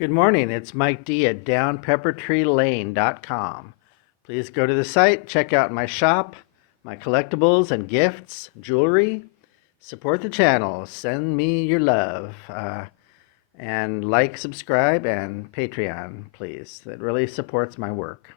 Good morning. It's Mike D at downpeppertreelane.com. Please go to the site, check out my shop, my collectibles and gifts, jewelry. Support the channel. Send me your love. And like, subscribe, and Patreon, please. That really supports my work.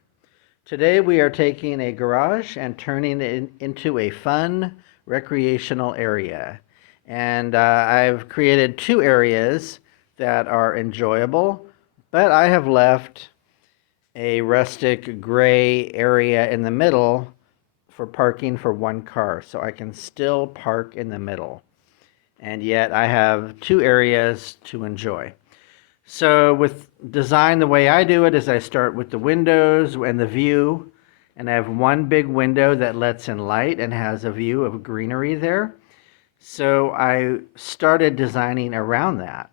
Today we are taking a garage and turning it into a fun recreational area. And I've created two areas that are enjoyable, but I have left a rustic gray area in the middle for parking for one car, so I can still park in the middle. And yet I have two areas to enjoy. So with design, the way I do it is I start with the windows and the view, and I have one big window that lets in light and has a view of greenery there. So I started designing around that.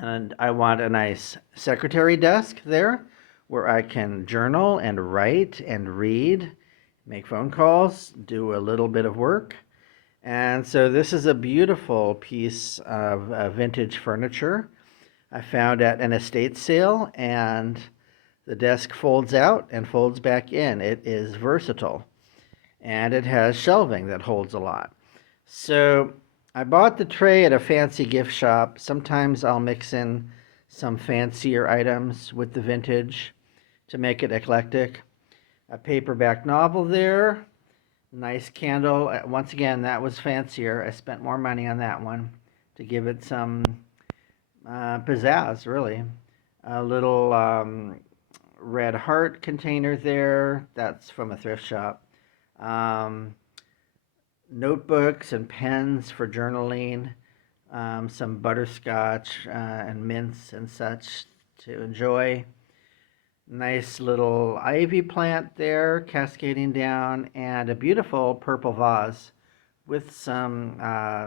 And I want a nice secretary desk there where I can journal and write and read, make phone calls, do a little bit of work. And so this is a beautiful piece of vintage furniture I found at an estate sale, and the desk folds out and folds back in. It is versatile, and it has shelving that holds a lot. So I bought the tray at a fancy gift shop. Sometimes I'll mix in some fancier items with the vintage to make it eclectic. A paperback novel there, nice candle. Once again, that was fancier. I spent more money on that one to give it some pizzazz, really. A little red heart container there. That's from a thrift shop. Notebooks and pens for journaling. Some butterscotch and mints and such to enjoy. Nice little ivy plant there cascading down, and a beautiful purple vase with some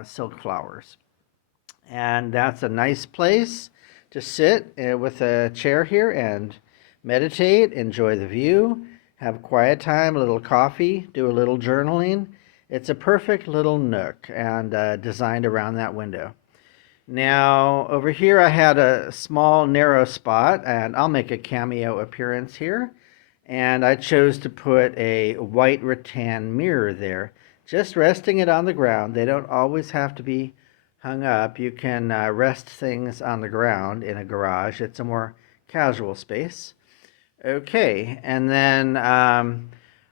silk flowers. And that's a nice place to sit with a chair here and meditate, enjoy the view, have quiet time, a little coffee, do a little journaling. It's a perfect little nook and designed around that window. Now, over here I had a small narrow spot, and I'll make a cameo appearance here. And I chose to put a white rattan mirror there, just resting it on the ground. They don't always have to be hung up. You can rest things on the ground in a garage. It's a more casual space. Okay, and then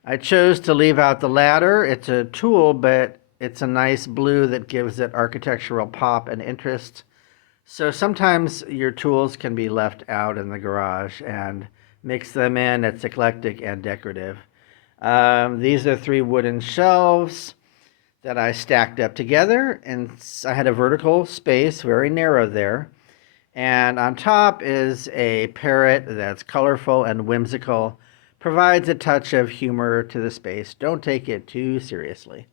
I chose to leave out the ladder. It's a tool, but it's a nice blue that gives it architectural pop and interest. So sometimes your tools can be left out in the garage and mix them in. It's eclectic and decorative. These are three wooden shelves that I stacked up together, and I had a vertical space, very narrow there. And on top is a parrot that's colorful and whimsical, provides a touch of humor to the space. Don't take it too seriously.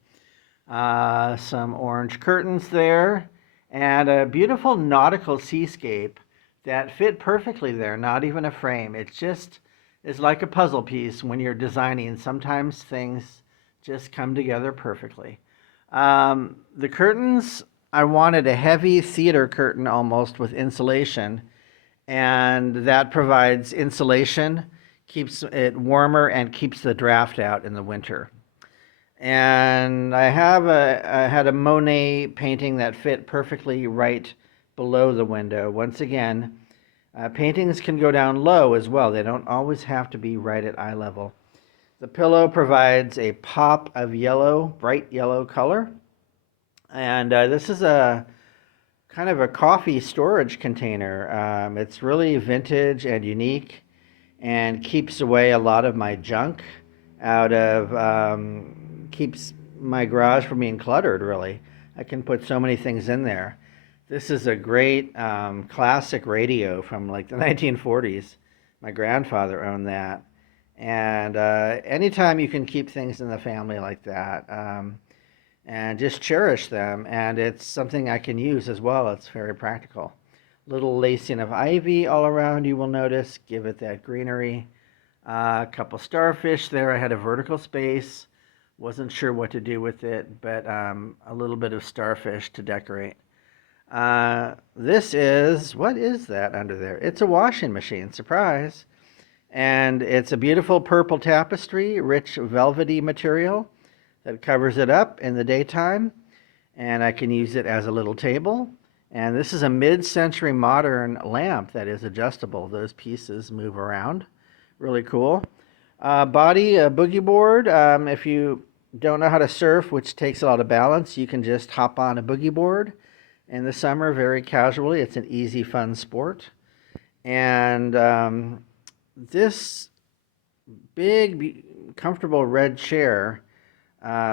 Some orange curtains there, and a beautiful nautical seascape that fit perfectly there, not even a frame. It just is like a puzzle piece when you're designing. Sometimes things just come together perfectly. The curtains, I wanted a heavy theater curtain almost with insulation, and that provides insulation, keeps it warmer, and keeps the draft out in the winter. And I had a Monet painting that fit perfectly right below the window. Once again, paintings can go down low as well. They don't always have to be right at eye level. The pillow provides a pop of yellow, bright yellow color. And this is a kind of a coffee storage container. It's really vintage and unique and keeps away a lot of my junk out of, keeps my garage from being cluttered, really. I can put so many things in there. This is a great classic radio from like the 1940s. My grandfather owned that. And anytime you can keep things in the family like that, and just cherish them, and it's something I can use as well. It's very practical. Little lacing of ivy all around, you will notice, give it that greenery. A couple starfish there. I had a vertical space, wasn't sure what to do with it, but a little bit of starfish to decorate. This is, what is that under there? It's a washing machine, surprise. And it's a beautiful purple tapestry, rich velvety material that covers it up in the daytime. And I can use it as a little table. And this is a mid-century modern lamp that is adjustable. Those pieces move around. Really cool. Body, a boogie board. If you don't know how to surf, which takes a lot of balance, you can just hop on a boogie board in the summer very casually. It's an easy, fun sport. And this big, comfortable red chair,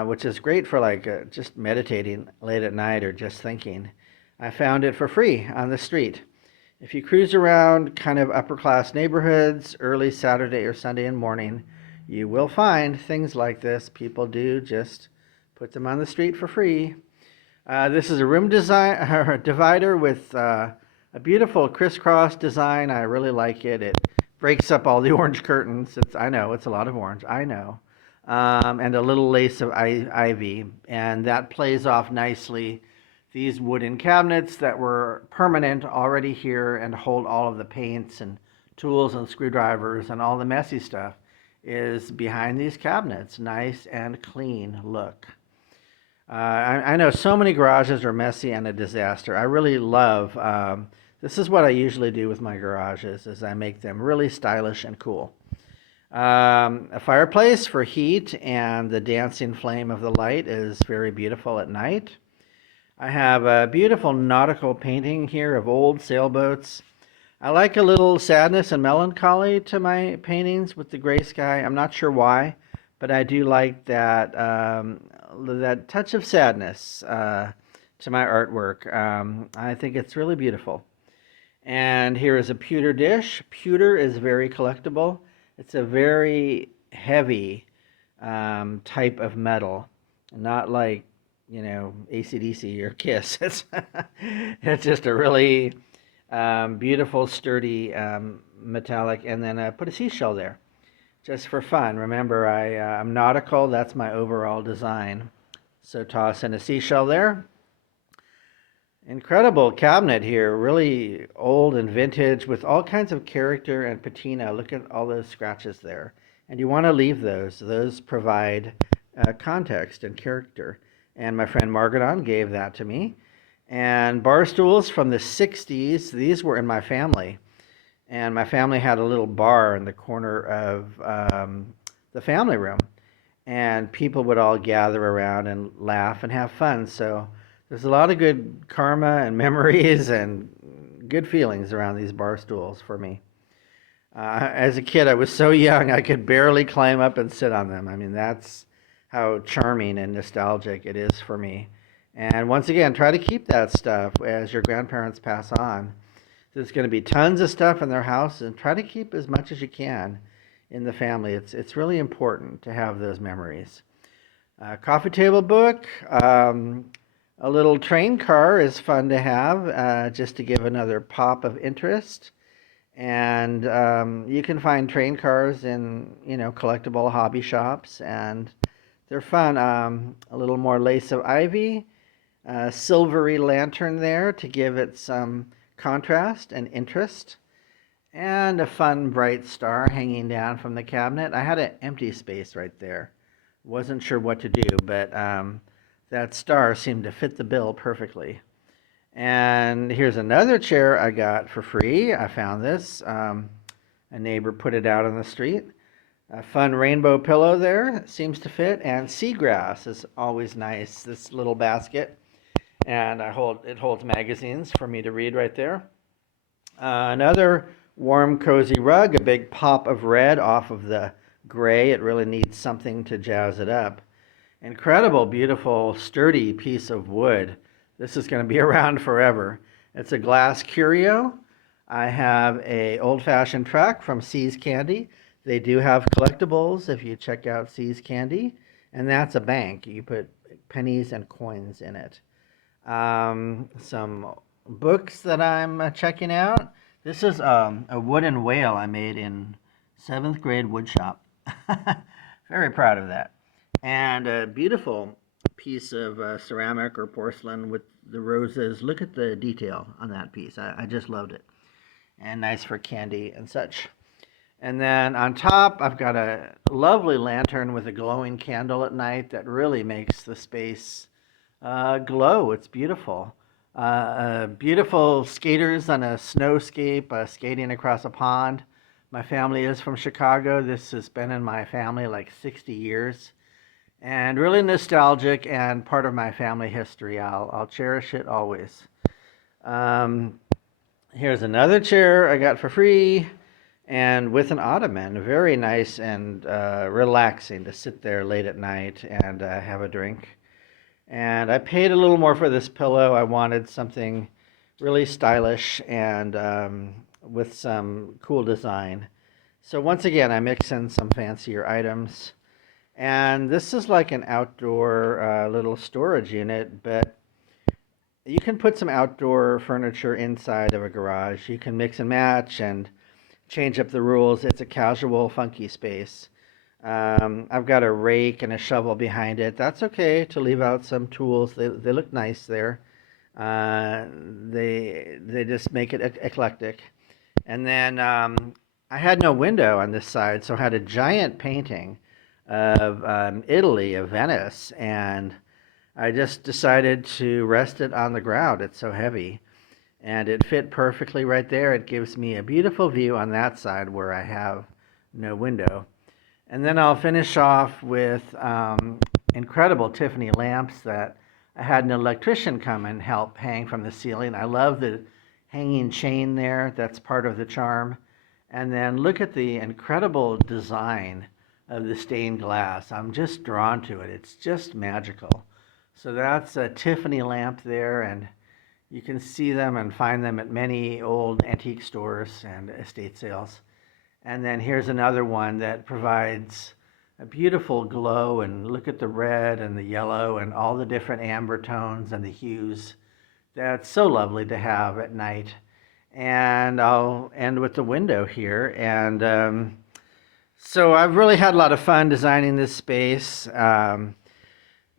which is great for like just meditating late at night or just thinking. I found it for free on the street. If you cruise around kind of upper class neighborhoods early Saturday or Sunday morning, you will find things like this. People do just put them on the street for free. This is a room design divider with a beautiful crisscross design. I really like it. It breaks up all the orange curtains. I know it's a lot of orange. I know. And a little lace of ivy, and that plays off nicely these wooden cabinets that were permanent already here and hold all of the paints and tools and screwdrivers and all the messy stuff is behind these cabinets. Nice and clean look. I know so many garages are messy and a disaster. I really love, this is what I usually do with my garages, is I make them really stylish and cool. A fireplace for heat, and the dancing flame of the light is very beautiful at night. I have a beautiful nautical painting here of old sailboats. I like a little sadness and melancholy to my paintings with the gray sky. I'm not sure why, but I do like that that touch of sadness to my artwork. I think it's really beautiful. And here is a pewter dish. Pewter is very collectible. It's a very heavy type of metal, not like, you know, AC/DC or Kiss. It's just a really beautiful, sturdy metallic. And then I put a seashell there just for fun. Remember, I'm nautical. That's my overall design. So toss in a seashell there. Incredible cabinet here, really old and vintage with all kinds of character and patina. Look at all those scratches there. And you want to leave those. Those provide context and character. And my friend Margadon gave that to me. And bar stools from the 60s. These were in my family. And my family had a little bar in the corner of the family room. And people would all gather around and laugh and have fun. So there's a lot of good karma and memories and good feelings around these bar stools for me. As a kid, I was so young I could barely climb up and sit on them. I mean, that's how charming and nostalgic it is for me. And once again, try to keep that stuff as your grandparents pass on. There's going to be tons of stuff in their house, and try to keep as much as you can in the family. It's really important to have those memories. Coffee table book. A little train car is fun to have, just to give another pop of interest. And you can find train cars in, you know, collectible hobby shops, and they're fun. A little more lace of ivy, silvery lantern there to give it some contrast and interest, and a fun bright star hanging down from the cabinet. I had an empty space right there. Wasn't sure what to do, but that star seemed to fit the bill perfectly. And here's another chair I got for free. I found this. A neighbor put it out on the street. A fun rainbow pillow there, seems to fit. And seagrass is always nice, this little basket. And it holds magazines for me to read right there. Another warm, cozy rug, a big pop of red off of the gray. It really needs something to jazz it up. Incredible, beautiful, sturdy piece of wood. This is going to be around forever. It's a glass curio. I have a old-fashioned truck from See's Candy. They do have collectibles if you check out See's Candy. And that's a bank. You put pennies and coins in it. Some books that I'm checking out. This is a wooden whale I made in 7th grade woodshop. Very proud of that. And a beautiful piece of ceramic or porcelain with the roses. Look at the detail on that piece. I just loved it. And nice for candy and such. And then on top, I've got a lovely lantern with a glowing candle at night that really makes the space glow. It's beautiful. Beautiful skaters on a snowscape, skating across a pond. My family is from Chicago. This has been in my family like 60 years. And really nostalgic and part of my family history. I'll cherish it always. Um, Here's another chair I got for free, and with an ottoman, very nice and relaxing to sit there late at night and have a drink. And I paid a little more for this pillow. I wanted something really stylish and with some cool design. So once again, I mix in some fancier items. And this is like an outdoor little storage unit, but you can put some outdoor furniture inside of a garage. You can mix and match and change up the rules. It's a casual, funky space. I've got a rake and a shovel behind it. That's okay to leave out some tools. They look nice there. They just make it eclectic. And then I had no window on this side, so I had a giant painting of Italy, of Venice, and I just decided to rest it on the ground. It's so heavy. And it fit perfectly right there. It gives me a beautiful view on that side where I have no window. And then I'll finish off with incredible Tiffany lamps that I had an electrician come and help hang from the ceiling. I love the hanging chain there. That's part of the charm. And then look at the incredible design of the stained glass. I'm just drawn to it. It's just magical. So that's a Tiffany lamp there, and you can see them and find them at many old antique stores and estate sales. And then here's another one that provides a beautiful glow, and look at the red and the yellow and all the different amber tones and the hues. That's so lovely to have at night. And I'll end with the window here. And so I've really had a lot of fun designing this space.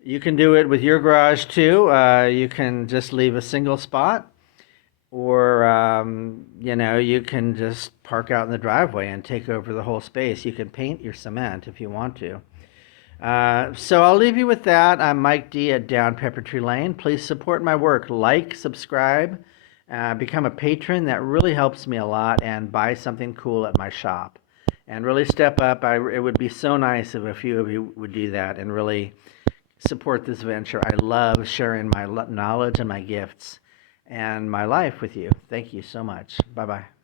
You can do it with your garage too. You can just leave a single spot, or you can just park out in the driveway and take over the whole space. You can paint your cement if you want to. So I'll leave you with that. I'm Mike D at Down Pepper Tree Lane. Please support my work. Like, subscribe, become a patron. That really helps me a lot, and buy something cool at my shop. And really step up. It would be so nice if a few of you would do that and really support this venture. I love sharing my knowledge and my gifts and my life with you. Thank you so much. Bye-bye.